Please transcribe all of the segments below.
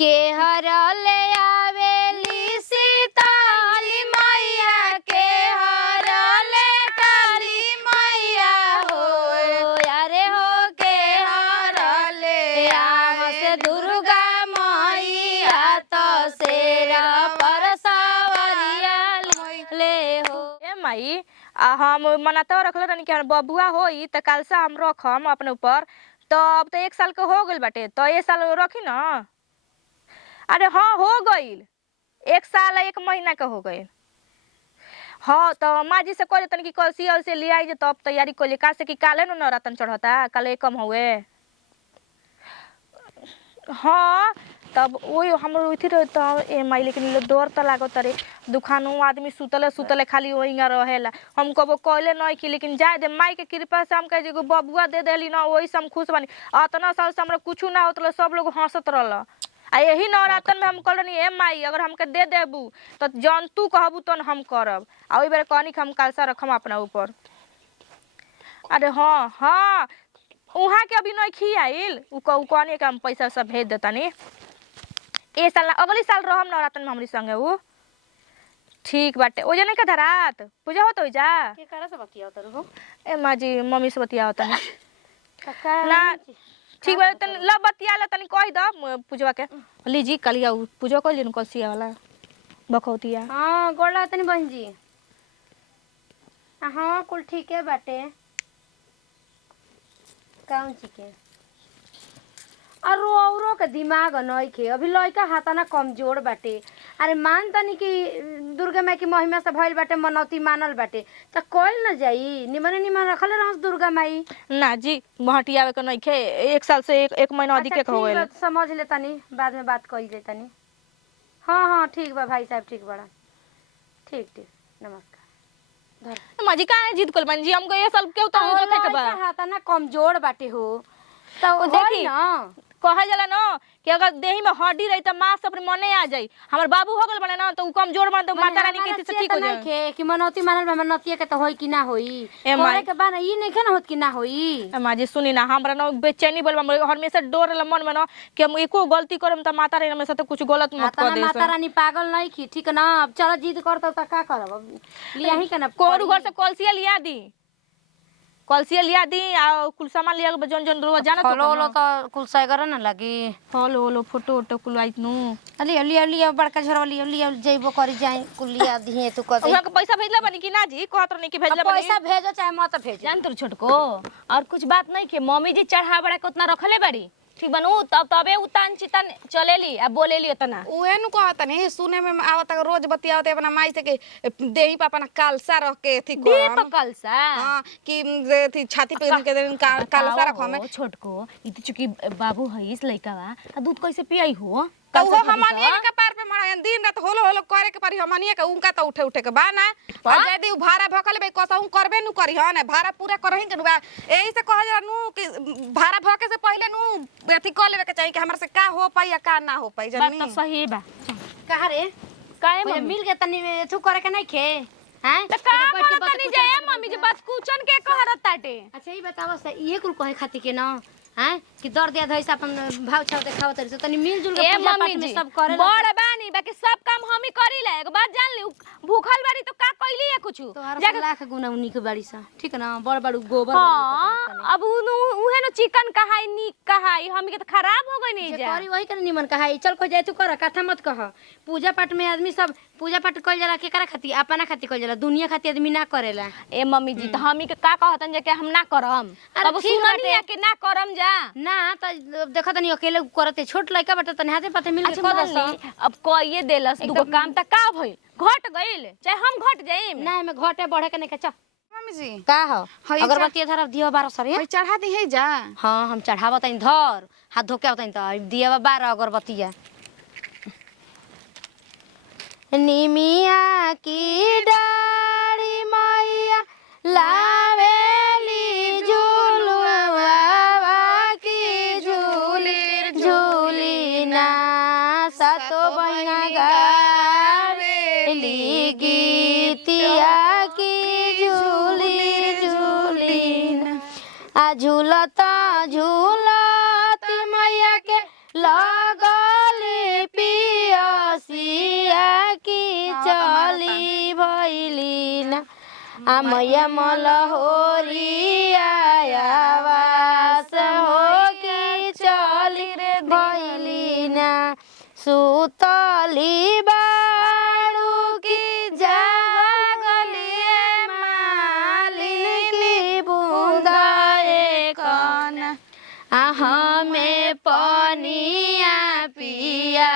के हर ले आवेली सीताली मैया के हर ले काली मैया हो यारे हो के हर ले आवे दुर्गा मैया तो शेरा पर सवरिया ले हो। ए माई हम मनाता रखले रहनी कि बबुआ होई त काल से हम रखम अपने ऊपर। तो अब तो 1 साल के हो गइल बाटे तो ये साल रखी ना। अरे हाँ हो गइल 1 साल 1 महीना के हो गइल। हाँ तो माँ जी से कह देतन कि कल सियल से ले आई जे तब तैयारी कर ले का से कि काले न नवरातन चढ़ता काले कम हुए। हाँ तब वही हम उठी रहे तो ए माई लेकिन डर तो लागत रे दुकानों आदमी सुतले सुतले खाली वही रहेला। हम कबो कहले नहीं कि लेकिन जाए दे माई के कृपा से हम कहे जे बबुआ दे देली ना वही से हम खुश बनी। अतना साल से हमरा कुछ ना होत सब लोग हंसत रहल आ यही नवरातन में हम कहनी ए माई अगर हमके दे देबू तो जौन तू कहबू तो हम करब। आ ओई बेर कहनी कि हम कालसा रखम अपना ऊपर। अरे हाँ हाँ उहाँ के अभी नहीं खी आइल उ कहनी कि हम पैसा सब भेज देतानी। ए साल अगली साल रहम नवरातन में हमरी संगे उ ठीक बाटे। ओजे नहीं का रात पूजा होत हो जा के करा से बतिया होत रहो ए माँ जी मम्मी से बतिया होता काका ना ठीक बा तन ल बतिया ल तनी कह द पूजवा के लीजी कलिया पूजा कर लिन कलसिया वाला बखौतिया। हां गोला तनी बहन जी हां कुल ठीक है बाटे कौन ची के और औरो के दिमाग नहीं खे अभी लइका हाथाना कमजोर बाटे। अरे मान तनी कि दुर्गा माई की महिमा से भइल बाटे मनौती मानल बाटे त कोइल न जाई निमन निमन रखले रहस दुर्गा माई ना जी महटियावे के नहीं खे 1 साल से 1 महीना अधिक के हो गइल। समझ ले तनी बाद में बात कइल जाई तनी। हां हां ठीक बा भाई साहब ठीक बड़ा ठीक ठीक नमस्कार। माँ जी काहे जिद कल बन जी हमको ये साल क्यों तो देखे के बा हाथाना कमजोर बाटे हो तो देखी ना कहल जाला न कि अगर देही में हड्डी रही त मां सब मने आ जाई। हमर बाबू हो गल बने न तो उ कमजोर बन तो माता रानी के से ठीक हो जाए के कि मनौती मानल बा मनौती के तो होई कि ना होई ए करे के बा ना ई नहीं ना होत कि ना होई। माँ जी सुनी ना हमरा न बेचैनी बोल हमेशा डर ल मन में न कि हम एको गलती करम त माता रानी हमेशा तो कुछ गलत मत कर दे। माता रानी पागल नहीं की ठीक ना अब चलो जिद करत त का करब लिया ही के ना कोरू घर से कलसिया लिया दी कलसिया लिया दी आ कुल सामान लिया जन जन रोज जाना तो लो तो कुल साइगर ना लगी हेलो हेलो फोटो ओटो कुल आइत नु लिया लिया लिया बड़का झरवा लिया लिया जइबो करी जाई कुल लिया दिए तू कर दे। हमरा के पैसा भेजला बनी कि ना जी कहत रहनी कि भेजला बनी पैसा भेजो चाहे मत भेजो जान तोर छोटको और कुछ बात नहीं के मम्मी जी चढ़ा बड़ा के उतना रखले बड़ी ठीक बनू तब तबे उतान चितान चलेली आ बोलेली उतना उहे नु कहतनी सुने में आवत रोज बतियावत अपना माई से के देही पे अपना कालसा रख के थी दे पकलसा हां कि थी छाती पे के दिन कालसा रख में छोटको ई तो चुकी बाबू हईस लइकावा आ दूध कैसे पियाई हो तो वो हमनिए के पैर पे मरा दिन रात होलो होलो करे के परी हमनिए के उनका तो उठे उठे के बा ना आ जदी भाड़ा भकल बे कसहु करबे नु करी ह ना भाड़ा पूरा करही के बा एही से कह जा नु कि भाड़ा भके से पहले नु बेथी कर लेवे के चाहिए कि हमर से का हो पाई या का ना हो पाई बात जानी तो सही बा कहा रे काहे ओए मम्मी मिल के तनी तू करे के नहीं खे हैं त का करत नहीं जाए मम्मी जी बस कुचन के कहरत ताटे। अच्छा ई बताओ से ये कुल कहे खाती के ना हैं कि दर्द या धइस अपन भाव छाव देखाव तरी से तनी मिलजुल के ए पूजा पाठ मम्मी में जी सब करे बड़ बानी बाकी सब काम हम ही करी ले एक बात जान ली भूखल बारी तो का कइली है कुछ तो हर लाख गुना उन्हीं के बाड़ी सा ठीक ना बड़ बड़ गोबर हां अब उहे न चिकन कहाई नीक कहाई हम के तो खराब हो गई नहीं जा करी वही कर निमन कहा चल को जाए तू कर कथा मत कह पूजा पाठ में आदमी सब पूजा पाठ कइल जाला केकरा खाती अपना खाती कइल जाला दुनिया खाती आदमी ना करेला। ए मम्मी जी तो हम के का कहतन जे के हम ना करम तब सुननी है कि ना करम जा ना त देखत नहीं अकेले करते छोट लइका बटे तने हाथे पाथे मिल के कर दस अब कइए देलस दुगो काम त का भइल घट गइल चाहे हम घट जाइम ना में घटे बढ़े के नहीं के चल मम्मी जी का हो अगरबत्ती धर दियो 12 सर कोई चढ़ा दी है जा हां हम चढ़ावत तइन धर हाथ धोके आवतइन त दिया 12 अगरबत्तीया निमिया की डाड़ी मैया लावेली झूलवा की झूली झूली ना सतो बहिना गावेली गीतिया की झूली झूली ना आ झूलता झूलत मैया के लगली आ मैया मलहोरी आवास हो कि चली रे भैली ना सुतली बाड़ू की जागलिए मालिन की बूंदाए कौन हमें पनिया पिया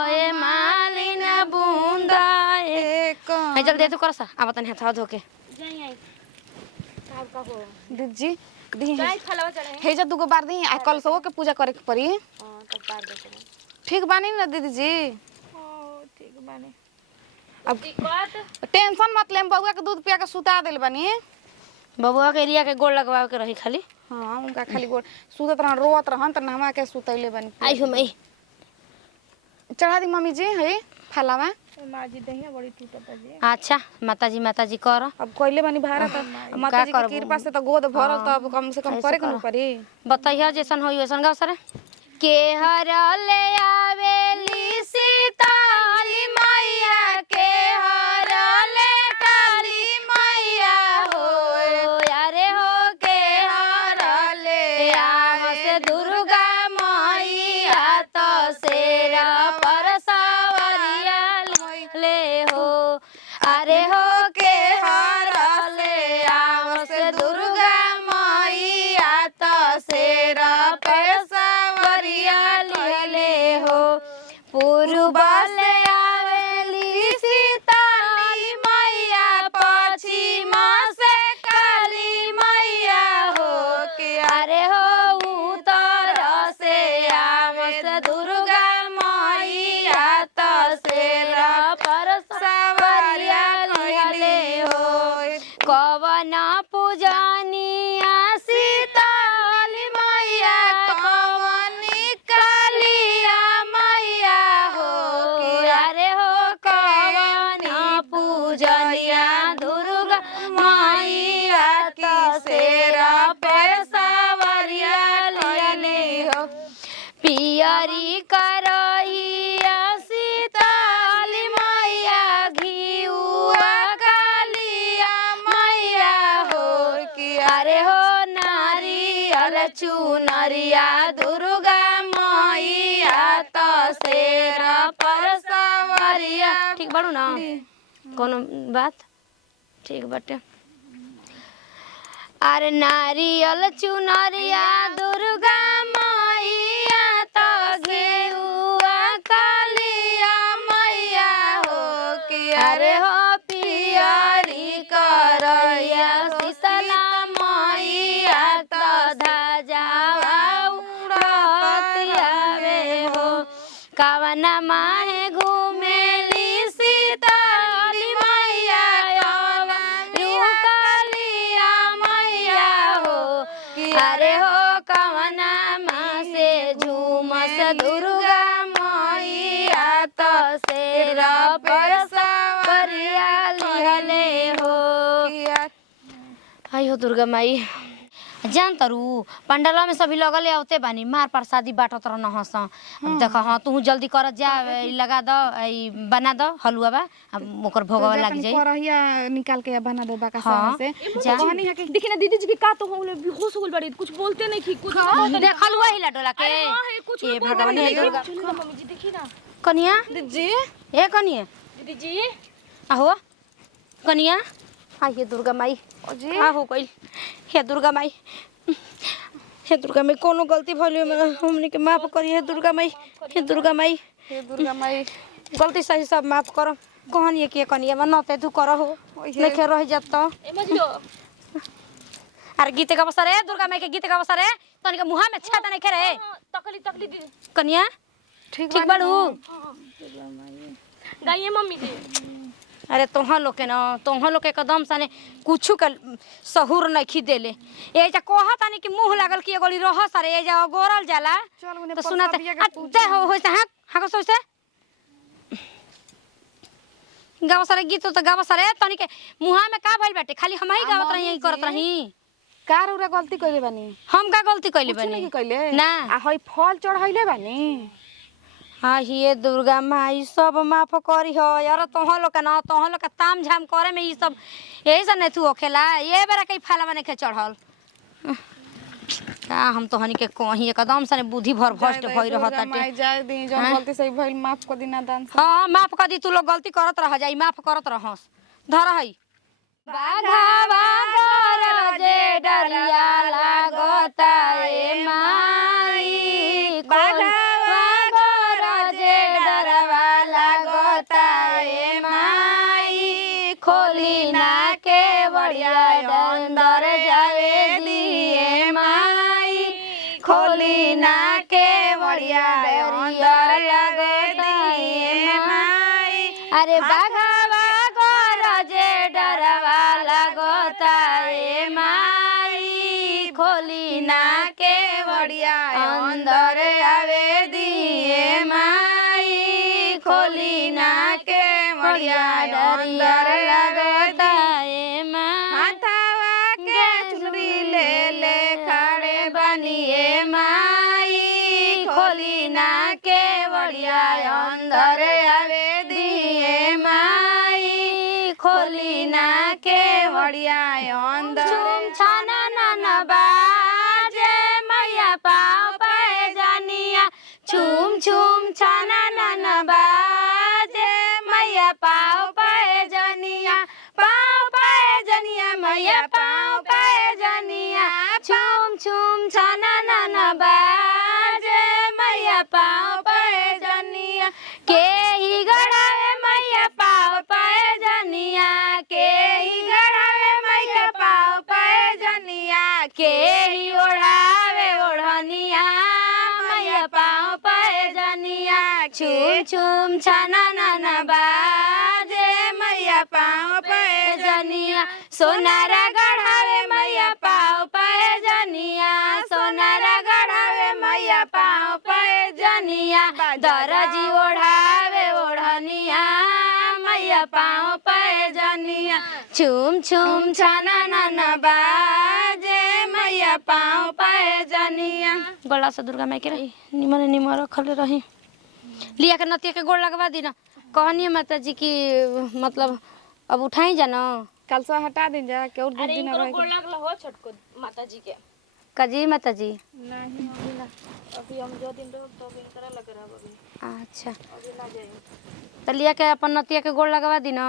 ओए मालिन बूंदाए कौन जल्दी तू कर सा अब तनी हाथ धो के दीदी जी दी हे जा दुगो बार दी आ कल सो के पूजा करे के पड़ी ठीक बानी ना दीदी जी ठीक बानी अब टेंशन मत लेम बउआ के दूध पिया के सुता देल बानी बबुआ के एरिया के गोड़ लगवा के रही खाली हां उनका खाली गोड़ सुतत रहन रोत रहन त नहवा के सुतैले बानी आई हो मई चढ़ा दी मम्मी जी है फलावा माँ जी दहिया बड़ी टूटता जी अच्छा माताजी कर अब कोइले बानी भारा त माता जी की कृपा से त गोद भरल त अब कम से कम करे के न पड़ी बताइया जैसन होई वैसन गाँव सर के हरले आवेली सीताली मैया के हरले काली मैया हो यारे हो के हरले आवस दुर्गा मैया तो शेरा पर सवरिया ले हो अरे हो के हरले आवस दुर्गा मैया तो शेरा पर ले हो पूर्व से आवेली सीताली मैया पश्चिम से काली मैया हो के अरे हो उत्तर से आवस दुर्गा मैया तो शेरा पर सवरिया ले हो कवन पूजनिया सीताली मैया कवनी कालिया मैया हो अरे हो कवनी पूजनिया दुर्गा मैया तो शेरा पर सवरिया ले हो पियरी करैया सीताली मैया घिउआ कालिया मैया हो कि अरे हो नारियल चुनरिया दुर्गा मैया तो शेरा पर सवरिया ठीक बाड़ू ना कोनो बात ठीक बाटे अरे नारियल चुनरिया दुर्गा मैया तो घेउआ कालिया मैया हो कि अरे हो पियरी करैया शीतला मैया तो ध्वजावा उड़तिया रे हो कवना माहे घूमेली सीताली मैया कालिया मैया हो कि अरे हो कवना माँ से झूमस दुर्गा मैया तो शेरा पर सवरिया लिहले हो आई हो दुर्गा माई जान तरु पंडाला में सभी लगले आवते बानी मार प्रसादी बाटत रहन हस देख हां तू जल्दी कर जा लगा द बना द हलुआ बा ओकर भोगवा लाग जाई करहिया निकाल के बना दे बाका सामने से कहनी है कि देखी ना दीदी जी की का तो होले बेहोश हो गइल बड़ी कुछ बोलते नहीं की कुछ देख हलुआ हिला डोला के ए भगवान हे दुर्गा मम्मी जी देखी ना कनिया दीदी जी ए कनिया दीदी जी आहो कनिया हां ये दुर्गा माई जी आहो कइल हे दुर्गा माई कोनो गलती भइल हमनी के माफ करी हे दुर्गा माई हे दुर्गा माई गलती सही सब माफ करो कहनी के कनिया में नते तू कर हो लेखे रह जात तो अरे गीत का बसरे दुर्गा माई के गीत का बसरे तनी के मुहा में छाता नहीं करे तकली दीदी कनिया ठीक बाड़ू गाइए मम्मी जी अरे तोहा लोग के ना तोहा लोग के कदम साने कुछु के सहूर नहीं खी देले ए जा कोहा तानी कि मुंह लागल कि एगोली रह सारे ए जा गोरल जाला तो सुनाते दे हो से हां सोचे गाव सारे गीत तो गाव सारे तनी के मुहा में का भइल बाटे खाली हम ही गावत रही करत रही कार उरा गलती कइले बानी हम का गलती कइले बानी कइले ना आ हई फल चढ़ाइले बानी हाँ ये दुर्गा माई सब माफ करी हो यार तोह लोग के ना तोह लोग के ताम झाम करे में ई सब यही से नहीं तू होखेला ये बेरा कई फालवा नहीं के चढ़ल का हम तो हनी के कहीं एकदम से बुद्धि भर भ्रष्ट भई रहत माई जाय दी जौन गलती सही भइल माफ कर दिना दान से। हाँ माफ कर दी तू लोग गलती करत रह जाई माफ करत रहस धर हई बाघावा गरजे डरिया लागता ए माई बाघावा गरजे डरवा लागता ए माई खोली ना के बढ़िया अंदर जावे दिए माई खोली ना के बढ़िया अंदर जावे दिए माई अरे बाघावा गरजे डरवा लागता ए माई खोली ना के बढ़िया अंदर आवे दिए माई खोली ना के बढ़िया अंदर लागता ए माई हाथवा के चुनरी ले ले खड़े बनिए माई खोली ना के बढ़िया अंदर आवे दिए माई खोली ना के बढ़िया अंदर चुम छाना ना बाजे मैया पाँव पे जानिया छुम छुम छाना ना बाजे मैया पाँव पे जानिया पाँव पे जानिया मैया पाँव पे जानिया छुम छुम छाना ना बाजे मैया पाँव पे जानिया के ही गड़ावे मैया पाँव पे जानिया के ही गड़ावे मैया पाँव पे जानिया के ही ओढ़ावे ओढ़निया मैया पाँव पे जानिया छुम छुम छाना ना बाजे मैया पाँव पे जानिया सोनारा गढ़ावे मैया पाँव पे जानिया सोनारा गढ़ावे मैया पाँव पे जानिया दरजी ओढ़ावे ओढ़निया मैया पाँव पे जानिया छुम छुम छाना ना बाजे मैया पाँव पे जानिया गोला से दुर्गा माई के रही निमन निमन रखल रही लिया के नतिया के गोड़ लगवा दी ना कहनी माता जी की मतलब अब उठाई जाना कल से हटा दिन जा के और अरे दिन इनको रह गोड़ लागल हो छोटको माता जी के कजी माता जी नहीं अभी हम जो दिन रहो तो इनकरा लग रहा अभी अच्छा अभी ना जाए तो लिया के अपन नतिया के गोड़ लगवा दी ना